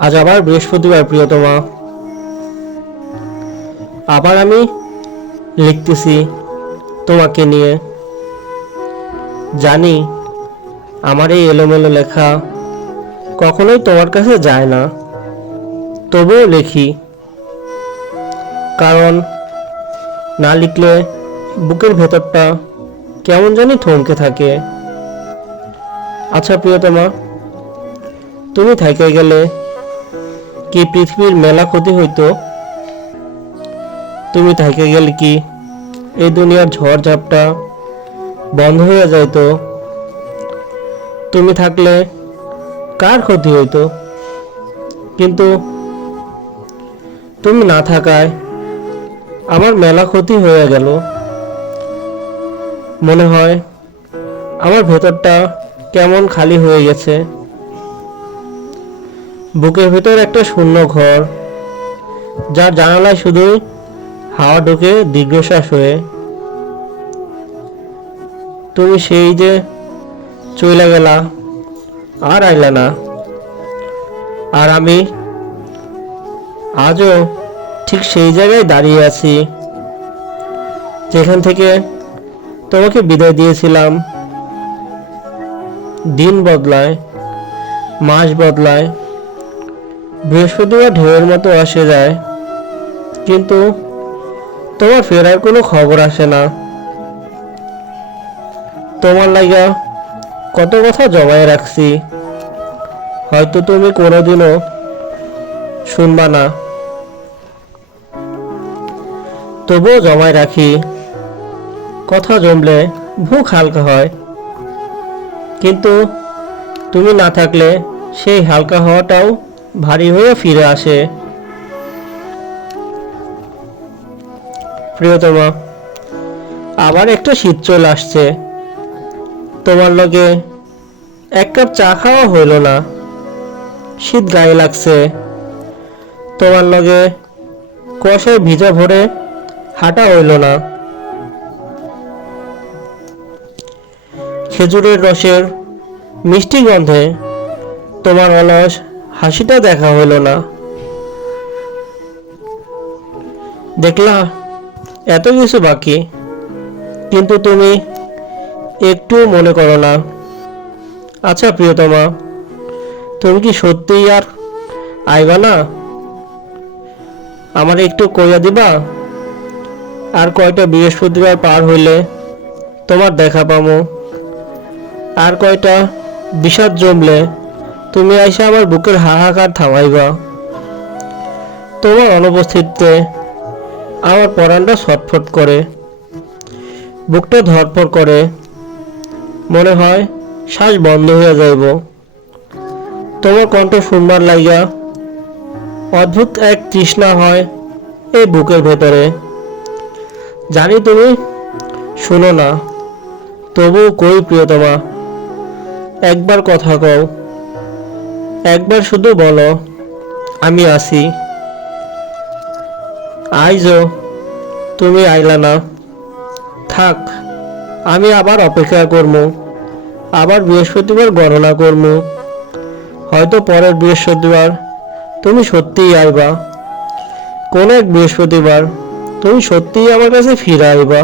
আজ আবার বৃহস্পতিবার প্রিয়তমা। আবার আমি লিখতেছি তোমাকে নিয়ে। জানি আমার এই এলোমেলো লেখা কখনোই তোমার কাছে যায় না, তবুও লিখি। কারণ না লিখলে বুকের ভেতরটা কেমন জানি থমকে থাকে। আচ্ছা প্রিয়তমা, তুমি থাইকে গেলে কি পৃথিবীর মেলা ক্ষতি হইতো? তুমি থাইকে গেলে কি এই দুনিয়ার ঝড় ঝাপটা বন্ধ হয়ে যাইতো? তুমি থাকলে কার ক্ষতি হইতো? কিন্তু তুমি না থাকায় আমার মেলা ক্ষতি হয়ে গেল। মনে হয় আমার ভেতরটা কেমন খালি হয়ে গেছে। বুকের ভেতর একটা শূন্য ঘর, যার জানালায় শুধুই হাওয়া ঢুকে দীর্ঘশ্বাস হয়ে। তুমি সেই যে চইলা গেলা, আর আইলা না। আর আমি আজও ঠিক সেই জায়গায় দাঁড়িয়ে আছি, যেখান থেকে তোমাকে বিদায় দিয়েছিলাম। দিন বদলায়, মাস বদলায়, বৃহস্পতিবার ঢেউয়ের মতো আসে যায়, কিন্তু তোমার ফেরার কোনো খবর আসে না। তোমার লাগা কত কথা জমায়ে রাখছি, হয়তো তুমি কোনোদিনও শুনবা না, তবুও জমায় রাখি। কথা জমলে বুক হালকা হয়, কিন্তু তুমি না থাকলে সেই হালকা হওয়াটাও ভারী হয়ে ফিরে আসে। প্রিয়তমা, আবার একটা শীত চলে আসছে। তোমার লগে এক কাপ চা খাওয়া হইল না, শীত গায়ে লাগছে। তোমার লগে কুয়াশায় ভিজা ভরে হাঁটা হইল না, খেজুরের রসের মিষ্টি গন্ধে তোমার অলস হাসিটা দেখা হইল না। দেখলা এত কিছু বাকি, কিন্তু তুমি একটু মনে করো না। আচ্ছা প্রিয়তমা, তুমি কি সত্যিই আর আইবা না? আমার একটু কইয়া দিবা? আর কয়টা বৃহস্পতিবার পার হইলে তোমার দেখা পামো? আর কয়টা বিষাদ জমলে তুমি আইসা আমার বুকের হাহাকার থামাইবা? তোমার অনুপস্থিতিতে আমার পরাণটা ছটফট করে, বুকটা ধড়ফড় করে, মনে হয় শ্বাস বন্ধ হয়ে যাইব। তোমার কণ্ঠ শুনবার লাইগা অদ্ভুত এক তৃষ্ণা হয় এই বুকের ভেতরে। জানি তুমি শুনো না, তবু কই প্রিয়তমা, একবার কথা কও, একবার শুধু বলো আমি আছি। আইজো তুমি আইলা না। থাক, আমি আবার অপেক্ষা করবো, আবার বৃহস্পতিবার গণনা করবো। হয়তো পরের বৃহস্পতিবার তুমি সত্যিই আইবা, কোনো এক বৃহস্পতিবার তুমি সত্যিই আমার কাছে ফিরে আইবা।